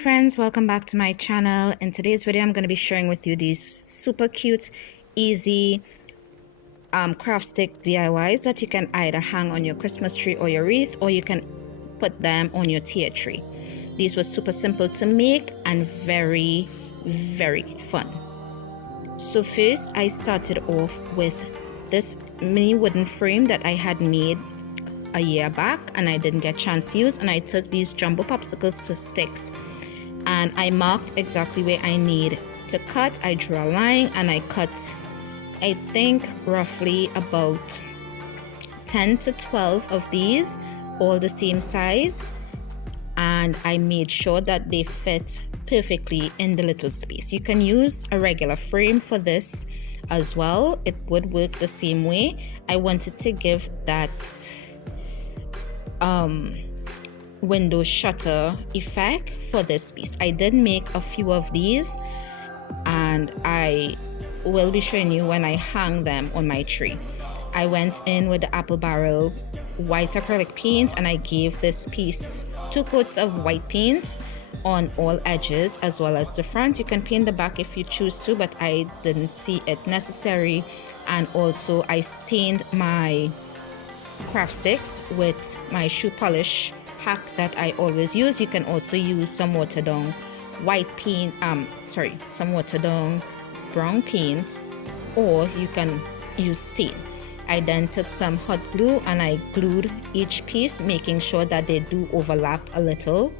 friends, welcome back to my channel. In today's video I'm going to be sharing with you these super cute, easy craft stick DIYs that you can either hang on your Christmas tree or your wreath, or you can put them on your tier tree. These were super simple to make and very fun. So first I started off with this mini wooden frame that I had made a year back and I didn't get a chance to use, and I took these jumbo popsicles to sticks and I marked exactly where I need to cut. I drew a line and I cut, I think, roughly about 10 to 12 of these, all the same size, and I made sure that they fit perfectly in the little space. You can use a regular frame for this as well, it would work the same way. I wanted to give that window shutter effect for this piece. I did make a few of these and I will be showing you when I hang them on my tree. I went in with the apple barrel white acrylic paint and I gave this piece 2 coats of white paint on all edges as well as the front. You can paint the back if you choose to, but I didn't see it necessary. And also I stained my craft sticks with my shoe polish hack that I always use. You can also use some watered down white paint, some watered down brown paint, or you can use stain. I then took some hot glue and I glued each piece, making sure that they do overlap a little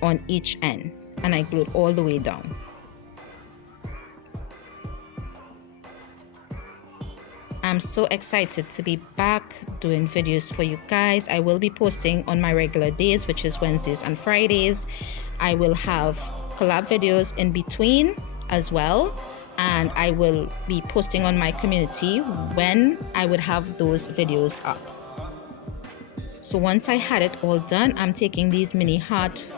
on each end, and I glued all the way down. I'm so excited to be back doing videos for you guys. I will be posting on my regular days, which is Wednesdays and Fridays. I will have collab videos in between as well, and I will be posting on my community when I would have those videos up. So once I had it all done, I'm taking these mini heart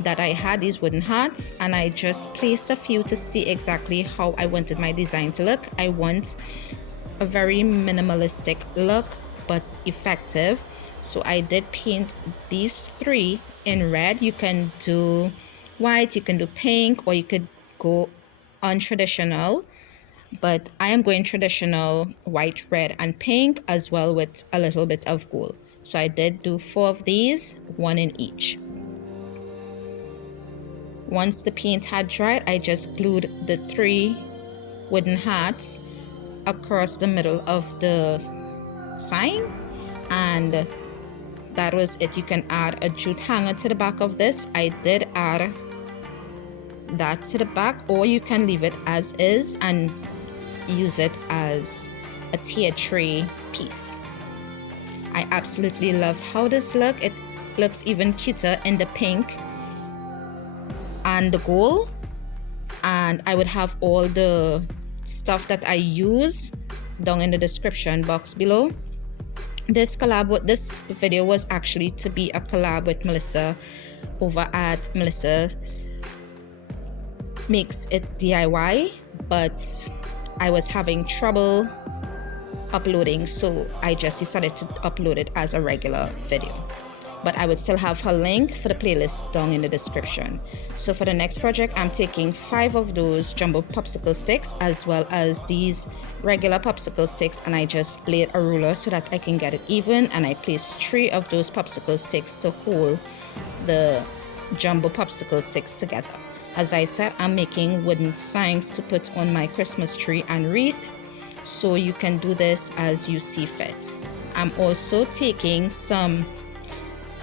that I had, these wooden hearts, and I just placed a few to see exactly how I wanted my design to look. I want a very minimalistic look but effective, so I did paint these 3 in red. You can do white, you can do pink, or you could go untraditional, but I am going traditional white, red and pink, as well with a little bit of gold. So I did do 4 of these, 1 in each. Once the paint had dried, I just glued the 3 wooden hearts across the middle of the sign, and that was it. You can add a jute hanger to the back of this. I did add that to the back, or you can leave it as is and use it as a tier tray piece. I absolutely loved how this looked. It looks even cuter in the pink and the gold, and I would have all the stuff that I use down in the description box below. This video was actually to be a collab with Melissa over at Melissa Makes It DIY, but I was having trouble uploading, so I just decided to upload it as a regular video. But I would still have her link for the playlist down in the description. So for the next project, I'm taking 5 of those jumbo popsicle sticks as well as these regular popsicle sticks, and I just laid a ruler so that I can get it even, and I placed 3 of those popsicle sticks to hold the jumbo popsicle sticks together. As I said, I'm making wooden signs to put on my Christmas tree and wreath, so you can do this as you see fit. I'm also taking some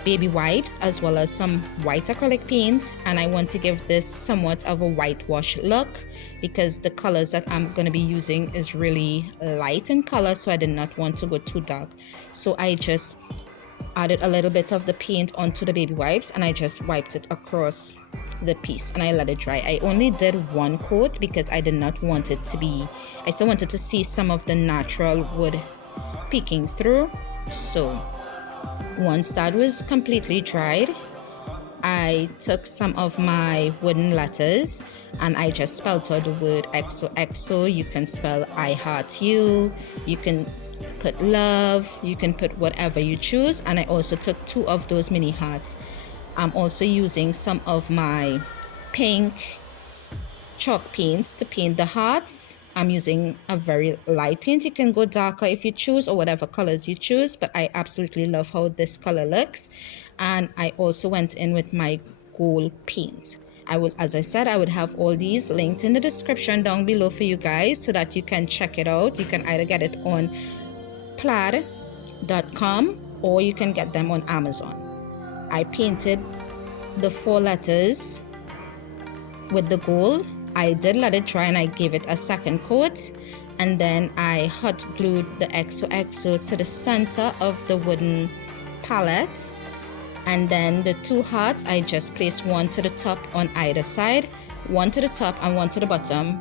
baby wipes as well as some white acrylic paint, and I want to give this somewhat of a whitewash look because the colors that I'm going to be using is really light in color, so I did not want to go too dark. So I just added a little bit of the paint onto the baby wipes and I just wiped it across the piece and I let it dry. I only did 1 coat because I did not want it to be, I still wanted to see some of the natural wood peeking through. So once that was completely dried, I took some of my wooden letters and I just spelled out the word XOXO. You can spell I heart you, you can put love, you can put whatever you choose. And I also took 2 of those mini hearts I'm also using some of my pink chalk paints to paint the hearts. I'm using a very light paint. You can go darker if you choose, or whatever colors you choose, but I absolutely love how this color looks. And I also went in with my gold paint. I will, as I said, I would have all these linked in the description down below for you guys so that you can check it out. You can either get it on plaid.com or you can get them on Amazon. I painted the 4 letters with the gold. I did let it dry and I gave it a second coat, and then I hot glued the XOXO to the center of the wooden palette, and then the 2 hearts I just placed one to the top on either side, one to the top and one to the bottom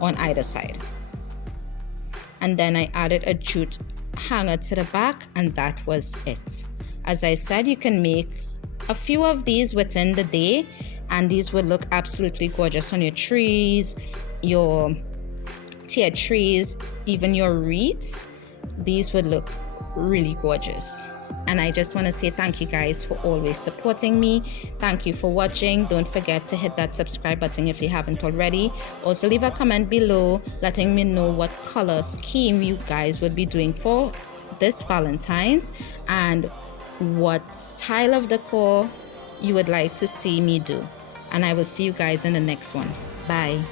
on either side. And then I added a jute hanger to the back, and that was it. As I said, you can make a few of these within the day, and these would look absolutely gorgeous on your trees, your tier trees, even your wreaths. These would look really gorgeous. And I just want to say thank you guys for always supporting me. Thank you for watching. Don't forget to hit that subscribe button if you haven't already. Also leave a comment below letting me know what color scheme you guys would be doing for this Valentine's and what style of decor you would like to see me do. And I will see you guys in the next one. Bye.